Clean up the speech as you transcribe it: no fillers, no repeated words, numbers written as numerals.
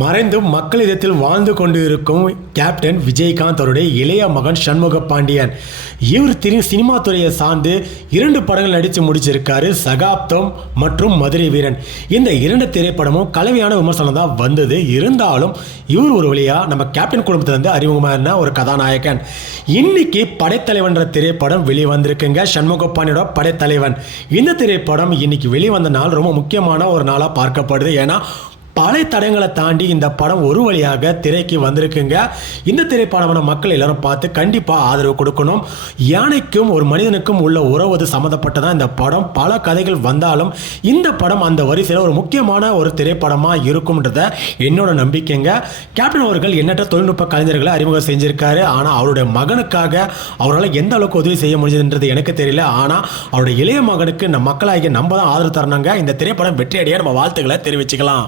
மறைந்து மக்கள் இதயத்தில் வாழ்ந்து கொண்டு இருக்கும் கேப்டன் விஜயகாந்த் அவருடைய இளைய மகன் சண்முக பாண்டியன். இவர் சினிமா துறையை சார்ந்து 2 படங்கள் நடித்து முடிச்சிருக்காரு. சகாப்தம் மற்றும் மதுரை வீரன். இந்த 2 திரைப்படமும் கலவையான விமர்சனம் தான் வந்தது. இருந்தாலும் இவர் ஒரு வழியா நம்ம கேப்டன் குடும்பத்திலிருந்து அறிமுகமான ஒரு கதாநாயகன். இன்னைக்கு படைத்தலைவன்ற திரைப்படம் வெளிவந்திருக்குங்க. சண்முக பாண்டியனோட படைத்தலைவன். இந்த திரைப்படம் இன்னைக்கு வெளிவந்த நாள் ரொம்ப முக்கியமான ஒரு நாளாக பார்க்கப்படுது. ஏன்னா பல தடங்களை தாண்டி இந்த படம் ஒரு வழியாக திரைக்கு வந்திருக்குங்க. இந்த திரைப்படமான மக்கள் எல்லாரும் பார்த்து கண்டிப்பாக ஆதரவு கொடுக்கணும். யானைக்கும் ஒரு மனிதனுக்கும் உள்ள உறவு சம்மந்தப்பட்டதான் இந்த படம். பல கதைகள் வந்தாலும் இந்த படம் அந்த வரிசையில் ஒரு முக்கியமான ஒரு திரைப்படமாக இருக்கும்ன்றத என்னோட நம்பிக்கைங்க. கேப்டன் அவர்கள் எண்ணற்ற தொழில்நுட்ப கலைஞர்களை அறிமுகம் செஞ்சிருக்காரு. ஆனால் அவருடைய மகனுக்காக அவரால் எந்த அளவுக்கு உதவி செய்ய முடிஞ்சதுன்றது எனக்கு தெரியல. ஆனால் அவருடைய இளைய மகனுக்கு மக்களாகிய நம்ம தான் ஆதரவு தரணுங்க. இந்த திரைப்படம் வெற்றியடைய நம்ம வாழ்த்துக்களை தெரிவிச்சுக்கலாம்.